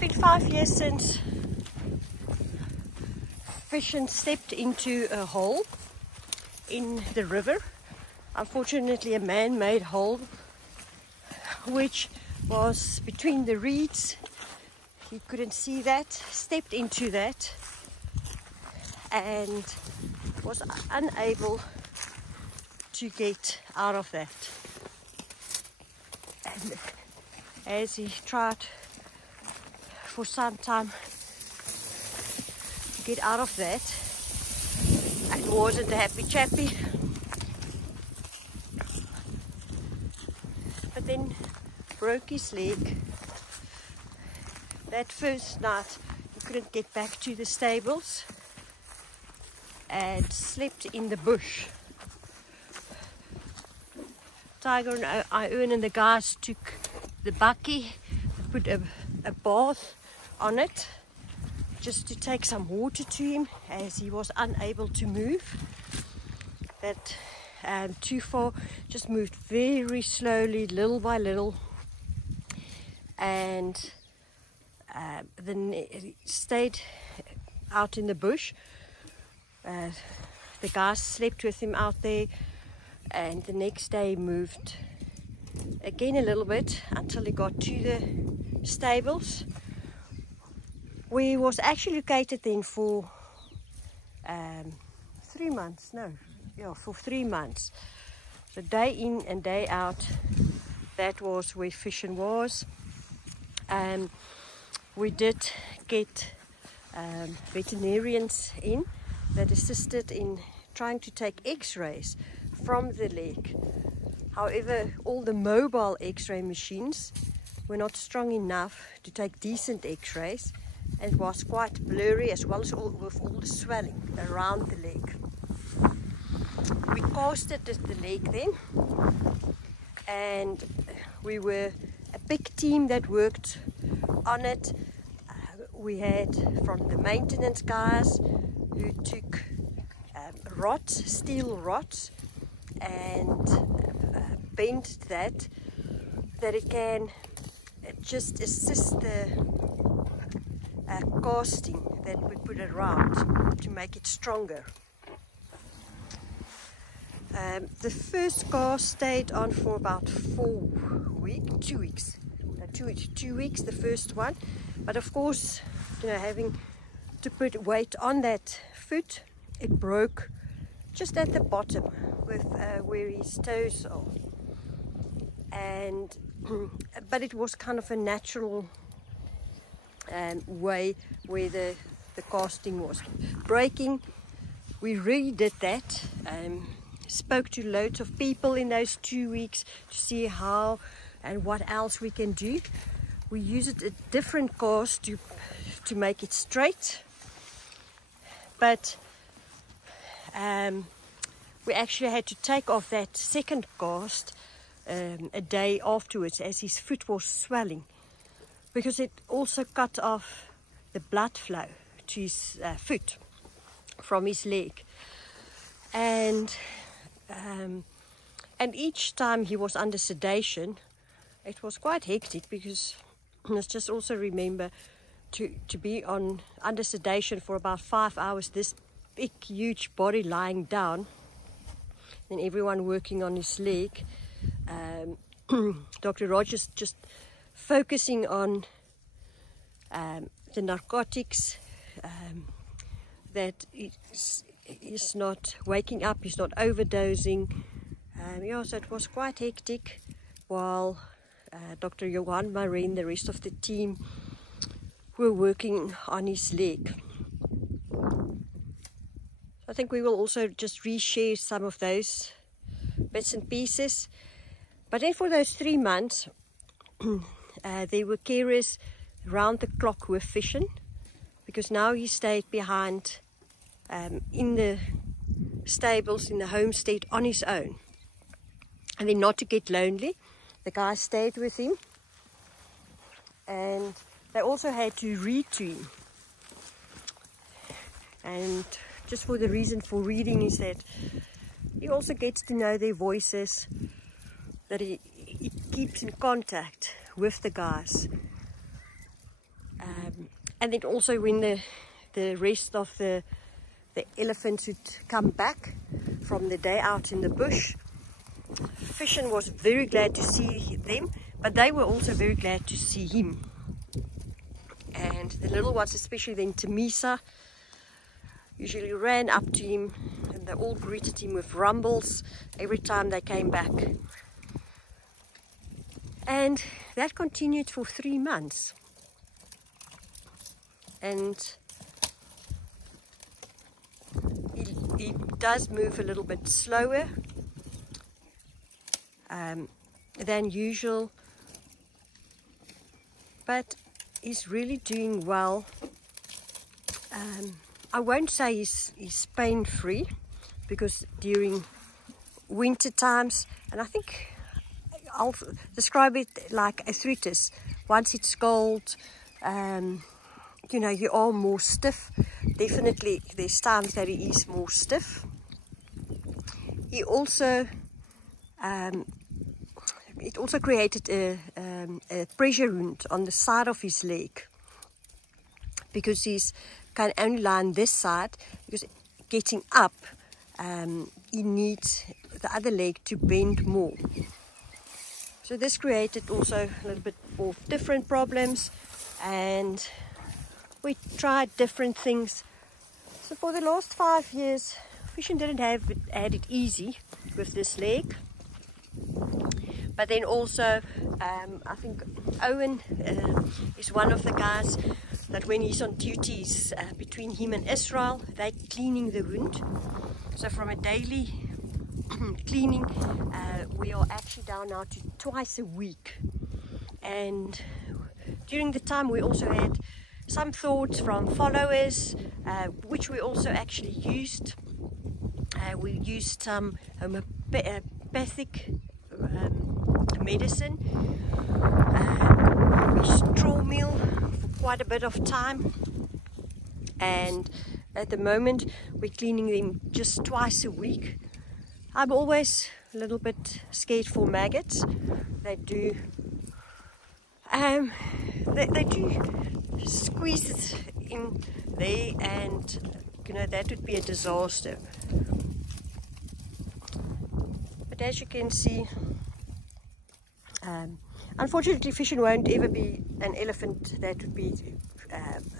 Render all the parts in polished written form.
been 5 years since Fission stepped into a hole in the river. Unfortunately, a man-made hole, which was between the reeds. He couldn't see that, stepped into that, and was unable to get out of that. And as he tried for some time to get out of that, and wasn't a happy chappy, but then broke his leg. That first night he couldn't get back to the stables and slept in the bush. Tiger and Ione and the guys took the bakkie and put a bath on it just to take some water to him, as he was unable to move. That too far, just moved very slowly, little by little, and then he stayed out in the bush. The guys slept with him out there, and the next day moved again a little bit until he got to the stables. We was actually located then for 3 months, for 3 months. So day in and day out, that was where Fission was. We did get veterinarians in that assisted in trying to take x-rays from the lake. However, all the mobile x-ray machines were not strong enough to take decent x-rays, and was quite blurry, as well as with all the swelling around the lake. We casted the lake then, and we were a big team that worked on it. We had from the maintenance guys who took rods, steel rods, and bent that it can just assist the casting that we put around to make it stronger. The first cast stayed on for about 2 weeks, the first one. But of course, having to put weight on that foot, it broke just at the bottom with where his toes are. And but it was kind of a natural way where the casting was breaking. We redid that. Spoke to loads of people in those 2 weeks to see how and what else we can do. We used a different cast to make it straight, but we actually had to take off that second cast a day afterwards, as his foot was swelling, because it also cut off the blood flow to his foot from his leg. And each time he was under sedation, it was quite hectic, because let's just also remember to be under sedation for about 5 hours, this big huge body lying down, and everyone working on his leg. Dr. Rogers just focusing on the narcotics, that he's not waking up, he's not overdosing. So it was quite hectic, while Dr. Johan Marin, the rest of the team, were working on his leg. I think we will also just reshare some of those bits and pieces. But then for those 3 months, there were carers round the clock with Fission, because now he stayed behind in the stables, in the homestead, on his own. And then, not to get lonely, the guys stayed with him, and they also had to read to him. And just for the reason for reading is that he also gets to know their voices, that he keeps in contact with the guys. And then also when the rest of the elephants would come back from the day out in the bush, Fission was very glad to see them, but they were also very glad to see him. And the little ones, especially then Tamisa, usually ran up to him, and they all greeted him with rumbles every time they came back. And that continued for 3 months. And he does move a little bit slower than usual, but he's really doing well. I won't say he's pain-free, because during winter times, and I think I'll describe it like arthritis. Once it's cold, you know, you are more stiff. Definitely there's times that he is more stiff. He also it also created a pressure wound on the side of his leg, because he's can only lie on this side, because getting up he needs the other leg to bend more. So this created also a little bit of different problems, and we tried different things. So for the last 5 years, Fission didn't had it easy with this leg. But then also, I think Owen is one of the guys that when he's on duties, between him and Israel, they're cleaning the wound. So from a daily cleaning, we are actually down now to twice a week. And during the time, we also had some thoughts from followers, which we also actually used. We used some homeopathic medicine. We straw meal for quite a bit of time, and at the moment we're cleaning them just twice a week. I'm always a little bit scared for maggots. They do they do squeeze it in there, and you know, that would be a disaster. But as you can see, unfortunately, Fission won't ever be an elephant that would be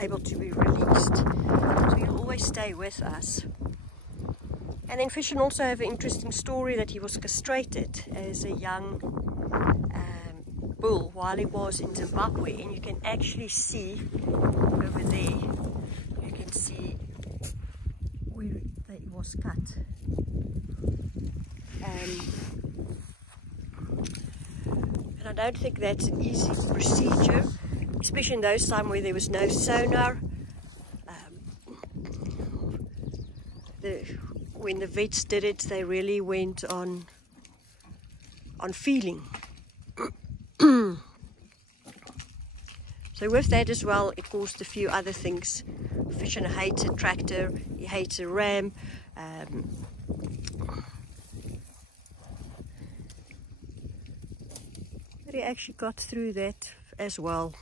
able to be released. So he'll always stay with us. And then Fission also have an interesting story that he was castrated as a young bull while he was in Zimbabwe, and you can actually see over there, you can see where it was cut. And I don't think that's an easy procedure, especially in those times where there was no sonar. When the vets did it, they really went on feeling. So with that as well, it caused a few other things. Fission hates a tractor, he hates a ram. But he actually got through that as well.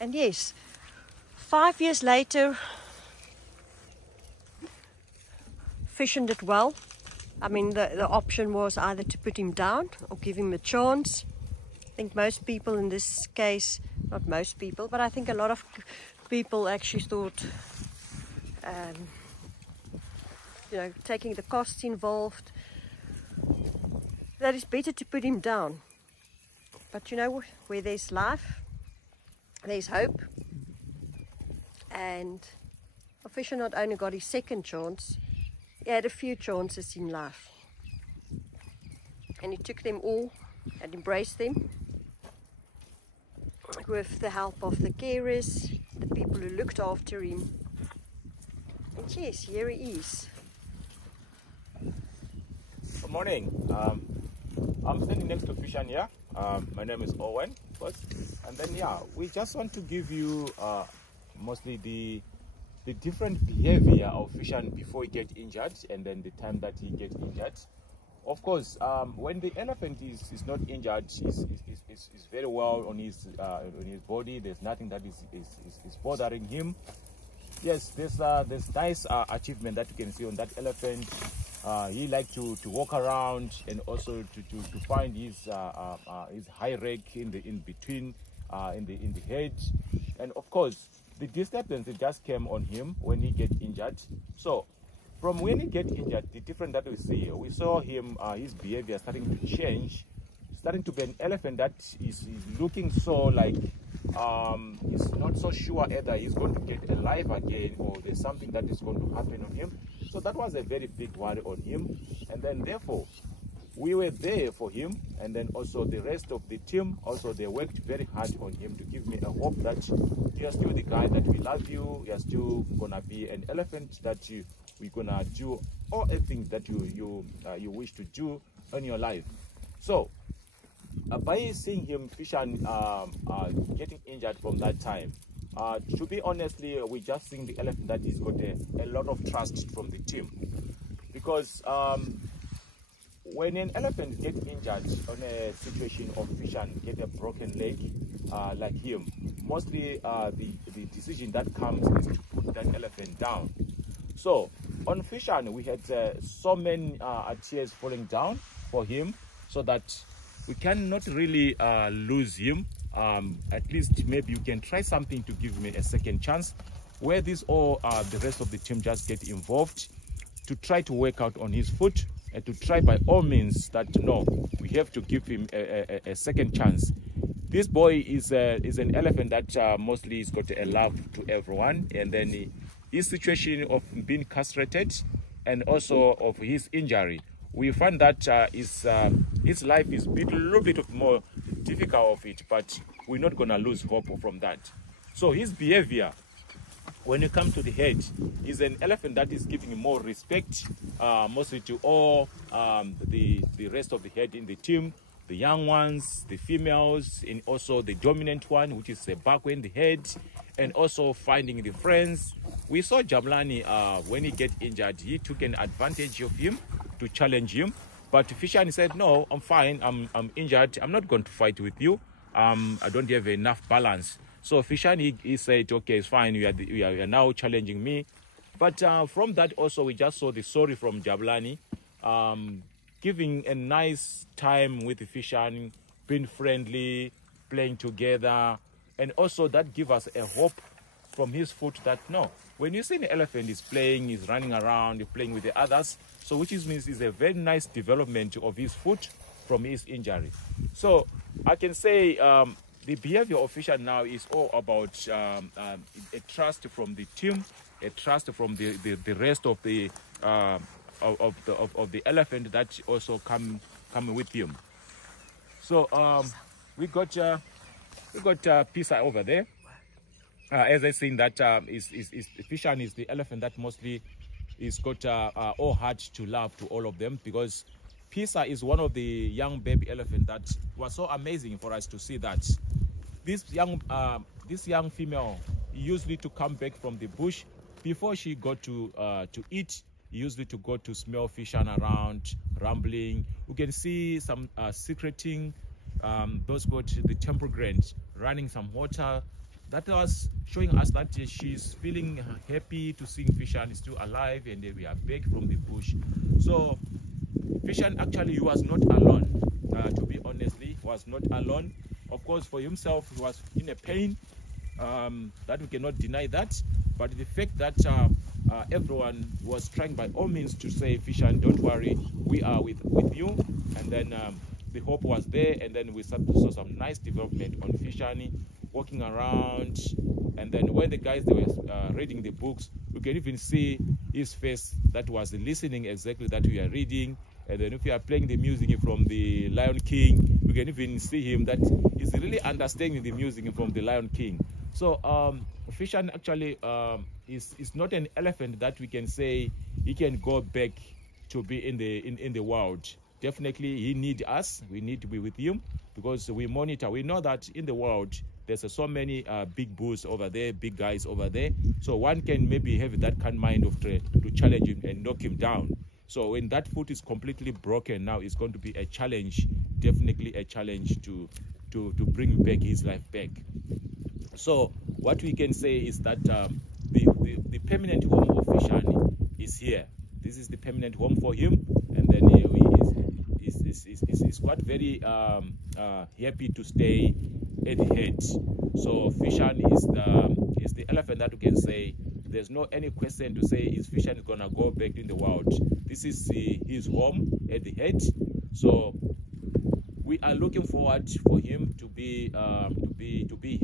And yes, 5 years later, Fission did well. I mean, the option was either to put him down or give him a chance. I think most people in this case, not most people, but I think a lot of people actually thought, you know, taking the costs involved, that it's better to put him down. But you know, where there's life, there's hope. And Fission not only got his second chance, he had a few chances in life, and he took them all and embraced them with the help of the carers, the people who looked after him. And yes, here he is. Good morning. I'm standing next to Fission here. My name is Owen first, and then we just want to give you mostly the different behavior of Fission before he gets injured, and then the time that he gets injured. of course, when the elephant is not injured, is very well on his body. There's nothing that is bothering him. Yes, there's nice achievement that you can see on that elephant. He likes to walk around and also to find his high rake in between in the head, and of course the disturbance it just came on him when he get injured. So from when he get injured, the difference that we saw him, his behavior starting to change, starting to be an elephant that is looking so like he's not so sure either he's going to get alive again or there's something that is going to happen on him. So that was a very big worry on him, and then therefore we were there for him, and then also the rest of the team also they worked very hard on him to give me a hope that you are still the guy, that we love you, you are still gonna be an elephant, that we're gonna do all everything that you wish to do in your life. So by seeing him, Fishan, getting injured from that time, to be honestly, we just seeing the elephant that he's got a lot of trust from the team, because when an elephant gets injured on a situation of Fishan get a broken leg like him, mostly the decision that comes is to put that elephant down. So on Fishan we had so many tears falling down for him, so that we cannot really lose him. At least maybe you can try something to give me a second chance, where this all the rest of the team just get involved to try to work out on his foot and to try by all means that no, we have to give him a second chance. This boy is an elephant that mostly has got a love to everyone, and then his situation of being castrated and also of his injury, we find that his life is a little bit more difficult of it, but we're not going to lose hope from that. So his behavior, when it comes to the head, is an elephant that is giving more respect, mostly to all the rest of the head in the team, the young ones, the females, and also the dominant one, which is the back in the head, and also finding the friends. We saw Jabulani, when he get injured, he took an advantage of him to challenge him, but Fishan said, no, I'm fine, I'm injured, I'm not going to fight with you, I don't have enough balance. So Fishan, he said, okay, it's fine, you are now challenging me. But from that also, we just saw the story from Jabulani, giving a nice time with Fishan, being friendly, playing together, and also that gives us a hope from his foot that no, when you see an elephant is playing, he's running around, he's playing with the others, so which means is a very nice development of his foot from his injury. So I can say the behavior of Fishan now is all about a trust from the team, a trust from the rest of the elephant that also come with him. So we got Pisa over there. As I saying that Fishan is the elephant that mostly is got all heart to love to all of them, because Pisa is one of the young baby elephant that was so amazing for us to see that this young female usually to come back from the bush before she got to eat, usually to go to smell Fishan around, rambling. You can see some secreting, those got the temple gland, running some water. That was showing us that she's feeling happy to see Fishan is still alive and we are back from the bush. So Fishan actually he was not alone, to be honestly, was not alone. Of course, for himself, he was in a pain, that we cannot deny that. But the fact that everyone was trying by all means to say, Fishan, don't worry, we are with you. And then the hope was there, and then we started to saw some nice development on Fishan, walking around. And then when the guys they were reading the books, we can even see his face that was listening exactly that we are reading. And then if we are playing the music from the Lion King, we can even see him that he's really understanding the music from the Lion King. So Fishan actually is not an elephant that we can say he can go back to be in the wild. Definitely he need us, we need to be with him, because we monitor, we know that in the world there's so many big bulls over there, big guys over there, so one can maybe have that kind of mind to challenge him and knock him down. So when that foot is completely broken, now it's going to be a challenge, definitely a challenge to bring back his life back. So what we can say is that the permanent home of Fishani is here. This is the permanent home for him, and then he's quite very happy to stay at the head. So Fishani is the elephant that we can say there's no any question to say is Fishani gonna go back in the wild. This is his home at the head. So we are looking forward for him to be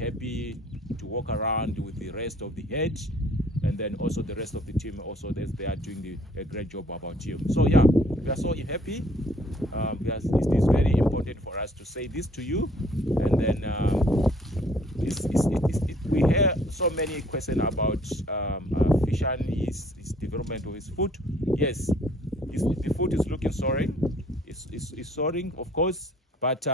happy to walk around with the rest of the head, and then also the rest of the team also they are doing a great job about him. So yeah, we are so happy. It is very important for us to say this to you, and then we hear so many questions about Fishani, his development of his foot. Yes, the foot is looking soaring. It's soaring, of course, but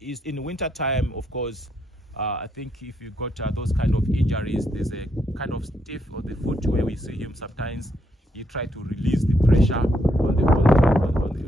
is in winter time, of course. I think if you got those kind of injuries, there's a kind of stiff on the foot where we see him sometimes. He try to release the pressure on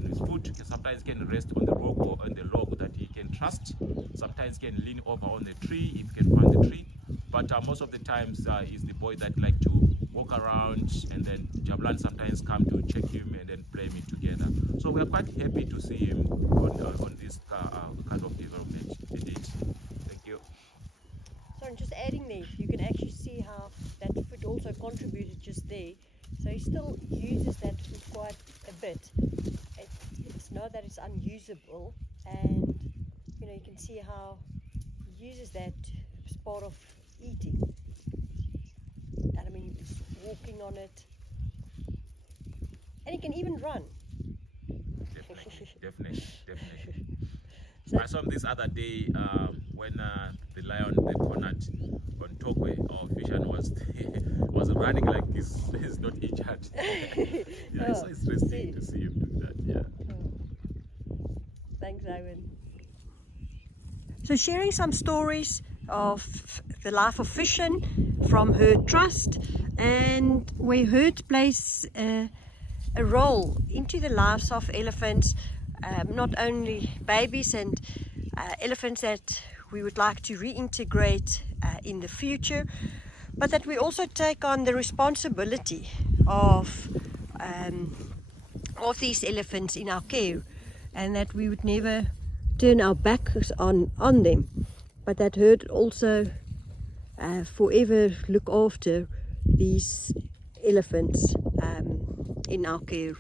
his foot. Sometimes can rest on the rock or on the log that he can trust. Sometimes can lean over on the tree if he can find the tree. But most of the times he's the boy that like to walk around, and then Jabulani sometimes come to check him and then play him together. So we are quite happy to see him on this kind of development. Indeed. Thank you. So I'm just adding there, you can actually see how that foot also contributed just there. So he still uses that foot quite a bit. It's not that it's unusable, and you know, you can see how he uses that as part of eating. And I mean, he's walking on it, and he can even run. Definitely. So I saw him this other day when the lion they cornered on Tokwe, or Fishani was running like he's not injured. Yeah, it's so interesting to see him do that. Yeah. Oh. Thanks, Owen. So sharing some stories of the life of Fishani from Herd Trust, and where Herd plays a role into the lives of elephants, not only babies and elephants that we would like to reintegrate in the future, but that we also take on the responsibility of these elephants in our care, and that we would never turn our backs on them, but that Herd also forever look after these elephants in our care.